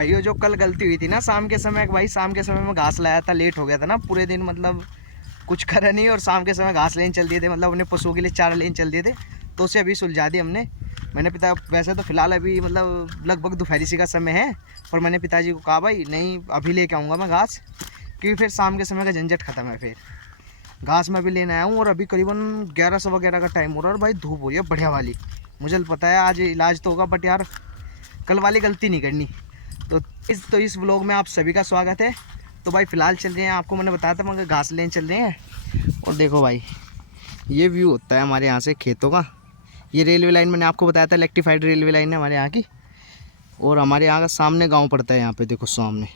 भाई जो कल गलती हुई थी ना शाम के समय, भाई शाम के समय में घास लाया था, लेट हो गया था ना पूरे दिन, मतलब कुछ करा नहीं और शाम के समय घास लेने चल दिए थे, मतलब अपने पशुओं के लिए चारा लेने चल दिए थे, तो उसे अभी सुलझा दी हमने। मैंने पिता वैसे तो फिलहाल अभी मतलब लगभग दोपहरी सी का समय है, पर मैंने पिताजी को कहा भाई नहीं अभी लेके आऊँगा मैं घास, क्योंकि फिर शाम के समय का झंझट खत्म है। फिर घास मैं भी लेने आया हूँ और अभी करीबन 11 सवा 11 का टाइम हो रहा है और भाई धूप हो रही है बढ़िया वाली। मुझे पता है आज इलाज तो होगा, बट यार कल वाली गलती नहीं करनी। तो इस व्लॉग में आप सभी का स्वागत है। तो भाई फ़िलहाल चल रहे हैं, आपको मैंने बताया था मगर घास लेने चल रहे हैं। और देखो भाई ये व्यू होता है हमारे यहाँ से खेतों का। ये रेलवे लाइन मैंने आपको बताया था, इलेक्ट्रीफाइड रेलवे लाइन है हमारे यहाँ की। और हमारे यहाँ का सामने गांव पड़ता है, यहाँ पे देखो सामने।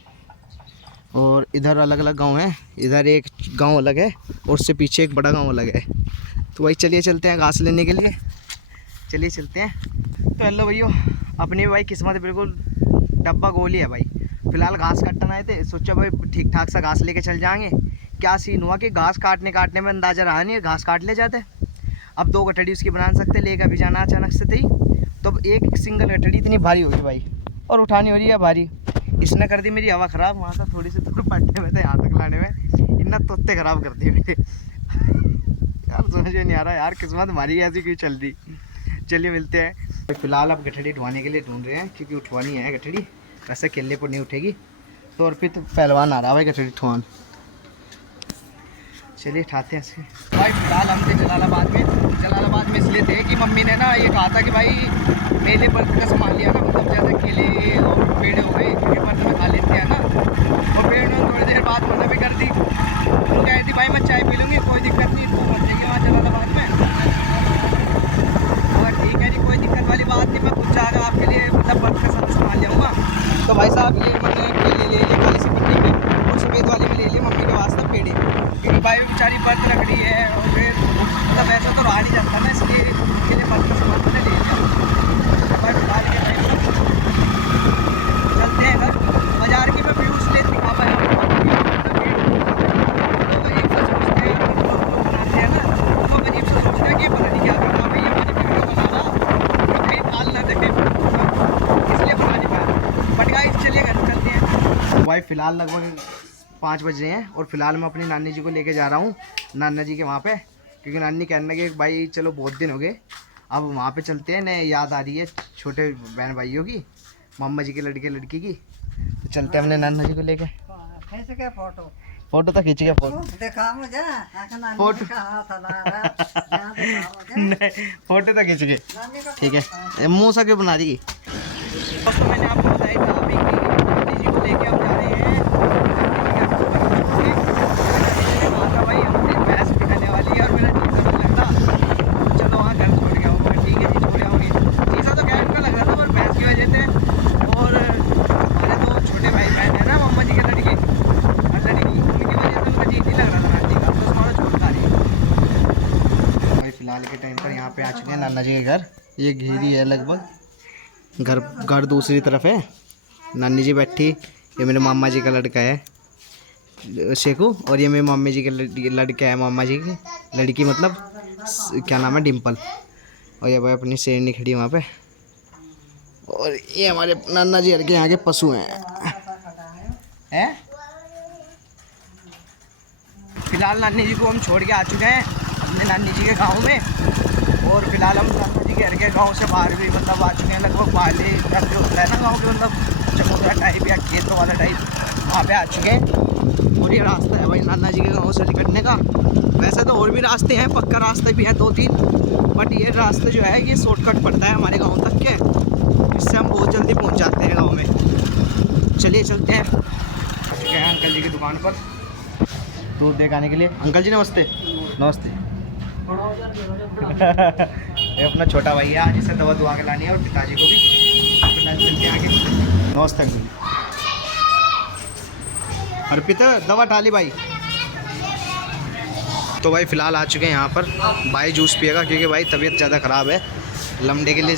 और इधर अलग अलग गांव हैं, इधर एक गांव अलग है और उससे पीछे एक बड़ा गांव अलग है। तो भाई चलिए चलते हैं घास लेने के लिए, चलिए चलते हैं। तो हेलो भैया, अपनी भाई किस्मत बिल्कुल डब्बा गोली है भाई। फिलहाल घास काटने आए थे, सोचा भाई ठीक ठाक सा घास लेके चल जाएंगे। क्या सीन हुआ कि घास काटने में अंदाज़ा रहा नहीं, घास काट ले जाते। अब 2 गठड़ी उसकी बना सकते, लेकर भी जाना अचानक से थी। तो एक सिंगल गठड़ी इतनी भारी होगी भाई, और उठानी हो रही है भारी। इसने कर दी मेरी हवा ख़राब, वहाँ से थोड़ी सी दूर पट्टे में थे, यहाँ तक लाने में इतना तोते ख़राब कर दी मेरे। यार समझ में नहीं आ रहा यार, किस्मत हमारी ऐसी क्यों चल रही। चलिए मिलते हैं। फिलहाल अब गठड़ी ढुआने के लिए ढूंढ रहे हैं, क्योंकि उठवानी है गठड़ी, वैसे केले पर नहीं उठेगी। तो और फिर तो पहलवान आ रहा है भाई गठड़ी ठुआन। चलिए उठाते हैं इसके। भाई फिलहाल हम थे जलालाबाद में इसलिए थे कि मम्मी ने ना ये कहा था कि भाई मेले पर का सामान लिया ना, मतलब ज़्यादा केले और पेड़ हो गए, क्योंकि पर में खा लेते हैं ना। और पेड़ ने थोड़ी देर बाद मना भी कर दी। तो कह रही थी भाई मैं चाय पी लूँगी, कोई दिक्कत नहीं, तो बन जाएंगे वहाँ जलालाबाद में। और ठीक है जी, कोई दिक्कत वाली बात नहीं, मैं खुद जाकर आपके लिए मतलब बर्फ का सारा सामान ले आऊँगा। तो भाई साहब ये मैंने केले ले लिए काली सी पट्टी में, और सफ़ेद वाली में ले लिए मम्मी के वास्ते पेड़े, क्योंकि भाई बेचारी बर्फ रख रही है। और फिर मतलब ऐसा तो रहा नहीं जाता ना, इसलिए उनके लिए बर्फ का सामान मैंने ले लिया। भाई फिलहाल के टाइम पर चलते हैं घर। बाजार की मैं व्यूज़ ले दिखा पाया तो अजीब सा सोचते हैं कि लोग बनाते हैं ना, तो अजीब सा सोचते हैं कि पता नहीं क्या करना भैया, मुझे वीडियो बना रहा कहीं डाल ना देखे, इसलिए बना नहीं पाया। बट गाइस चलिए घर चलते हैं। भाई फिलहाल लगभग 5 बज रहे हैं और फिलहाल मैं अपनी नानी जी को लेके जा रहा हूँ नाना जी के वहाँ पे, क्योंकि नानी कहने लगे भाई चलो बहुत दिन हो गए, अब वहाँ पे चलते हैं। नए याद आ रही है छोटे बहन भाइयों की, मम्मा जी के लड़के लड़की की। तो चलते हैं अपने नाना जी को लेके। फोटो तो खींच गया, फोटो तो खींच गए, ठीक है। मुँह सा क्यों बना रही। दोस्तों मैंने आपको बताया था अभी कि नानी जी को लेके हम जा रहे हैं। भाई हमारी भैंस दिखाने वाली है और मेरा टीचर लग रहा, चलो वहाँ घर छोड़ गया हूँ। ठीक है जी, छोड़ आओगे। टीचर तो गैर का लग रहा था, पर भैंस की वजह से। और हमारे 2 छोटे भाई बहन है ना मम्मा जी के लड़के और लड़की, उनकी वजह से उनका जी नहीं लग रहा था नानी का, तो हमारा छोड़ खा रही है। भाई फिलहाल के टाइम पर यहाँ पे आ चुके हैं नाना जी के घर। ये घेरी है लगभग, घर दूसरी तरफ है। नानी जी बैठी, ये मेरे मामा जी का लड़का है शेखू, और ये मेरी मम्मी जी के लड़का है, मामा जी की लड़की, मतलब क्या नाम है, डिम्पल। और ये भाई अपनी शेरनी खड़ी वहाँ पे। और ये हमारे नाना जी के यहाँ के पशु हैं। फिलहाल नानी जी को हम छोड़ के आ चुके हैं अपने नानी जी के गाँव में। और फिलहाल हम नाना जी के घर के गाँव से बाहर भी मतलब आ चुके हैं, लगभग बाहर जो होता है ना गाँव के, मतलब चकोतरा टाइप या खेतों वाला टाइप, वहाँ पे आ चुके हैं। और ये रास्ता है भाई नाना जी के गाँव से निकलने का। वैसे तो और भी रास्ते हैं, पक्का रास्ते भी हैं 2-3, बट ये रास्ते जो है ये शॉर्टकट पड़ता है हमारे गाँव तक के, इससे हम बहुत जल्दी पहुँच जाते हैं गाँव में। चलिए चलते हैं। आ चुके हैं अंकल जी की दुकान पर दूध दे आने के लिए। अंकल जी नमस्ते। नमस्ते। ये अपना छोटा भाई है, जिसे दवा दुआ के लानी है, और पिताजी को भी चलते आगे। नमस्ते अंकल जी। अर्पित दवा डाली भाई। तो भाई फ़िलहाल आ चुके हैं यहाँ पर। भाई जूस पिएगा क्योंकि भाई तबीयत ज़्यादा ख़राब है, लमड़े के लिए